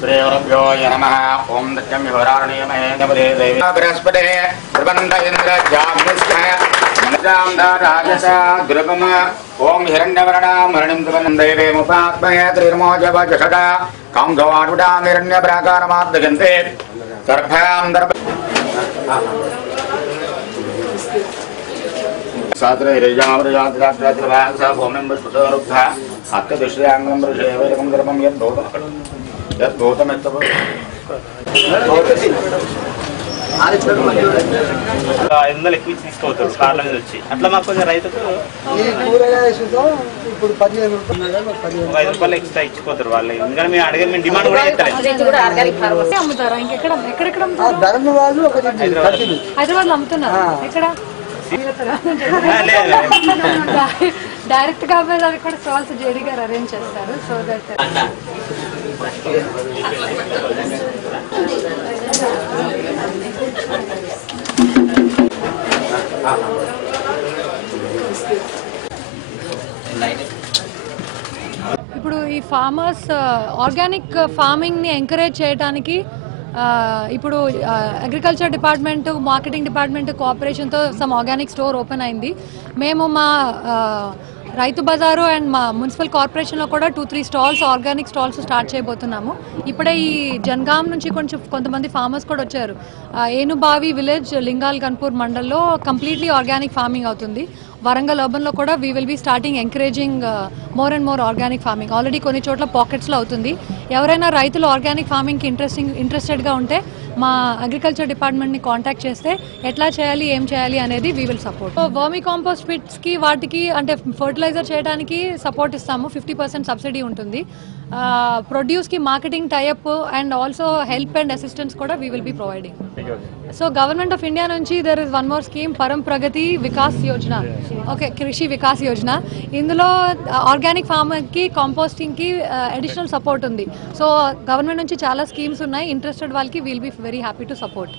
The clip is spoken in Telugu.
श्रीगुरुभ्यो नमः। ओम दत्यं विहराणीयमहे नमदे देवी बृहस्पते प्रबन्ध इंद्र जाग्निष्ठः मनजां राजस द्रुगम ओम हिरण्यवर्णां हरिणीं प्रबन्धे मुपात्महे त्रिर्मोजवजषदा कांगवाडुडां हिरण्यप्राकारमाद्यन्ते सर्भां दर्भ सात्र हिरजामृजात्रात्रात्राभागसा भूमिं पुष्पतोरुक्था अत्यदृश्यांगं वृषेवैकं गर्भं यद्भूतमित्तव ఐదు ఎక్కువ తీసుకోవచ్చు కార్ల మీద వచ్చి అట్లా మాకు కొంచెం రైతుకు ₹5 ఎక్స్ట్రా ఇచ్చిపోతారు వాళ్ళు. ఇంకా మేము అడిగే మేము డిమాండ్ కూడా చేస్తారు. హైదరాబాద్ అమ్ముతున్నారు ఇక్కడ డైరెక్ట్ గా అది కూడా స్టాల్స్ జేడీ గారు అరేంజ్ చేస్తారు. సో దట్ ఇప్పుడు ఈ ఫార్మర్స్ ఆర్గానిక్ ఫార్మింగ్ ని ఎంకరేజ్ చేయడానికి ఇప్పుడు అగ్రికల్చర్ డిపార్ట్మెంట్, మార్కెటింగ్ డిపార్ట్మెంట్ కోఆపరేషన్తో సమ్ ఆర్గానిక్ స్టోర్ ఓపెన్ అయింది. మేము మా రైతు బజారు అండ్ మా మున్సిపల్ కార్పొరేషన్లో కూడా 2-3 స్టాల్స్ ఆర్గానిక్ స్టాల్స్ స్టార్ట్ చేయబోతున్నాము. ఇప్పుడే ఈ జన్గాం నుంచి కొంతమంది ఫార్మర్స్ కూడా వచ్చారు. ఏనుబావి విలేజ్ లింగాల్ గన్పూర్ మండల్లో కంప్లీట్లీ ఆర్గానిక్ ఫార్మింగ్ అవుతుంది. వరంగల్ అర్బన్లో కూడా we will be starting encouraging more and more organic farming. Already కొన్ని చోట్ల పాకెట్స్లో అవుతుంది. ఎవరైనా రైతులు ఆర్గానిక్ ఫార్మింగ్కి ఇంట్రెస్టెడ్గా ఉంటే మా అగ్రికల్చర్ డిపార్ట్మెంట్ని కాంటాక్ట్ చేస్తే ఎట్లా చేయాలి, ఏం చేయాలి అనేది we will support. Vermi compost పిట్స్కి వాటికి అంటే ఫర్టిలైజర్ చేయడానికి సపోర్ట్ ఇస్తాము. 50% సబ్సిడీ ఉంటుంది. ప్రొడ్యూస్కి marketing tie-up and also help and assistance కూడా we will be providing. So government of India నుంచి there is one more scheme, Param Pragati Vikas Yojana. Okay, Krishi Vikas Yojana. ఇందులో ఆర్గానిక్ ఫార్మర్కి, కాంపోస్టింగ్కి అడిషనల్ సపోర్ట్ ఉంది. సో గవర్నమెంట్ నుంచి చాలా స్కీమ్స్ ఉన్నాయి. ఇంట్రెస్టెడ్ వాళ్ళకి will be very happy to support.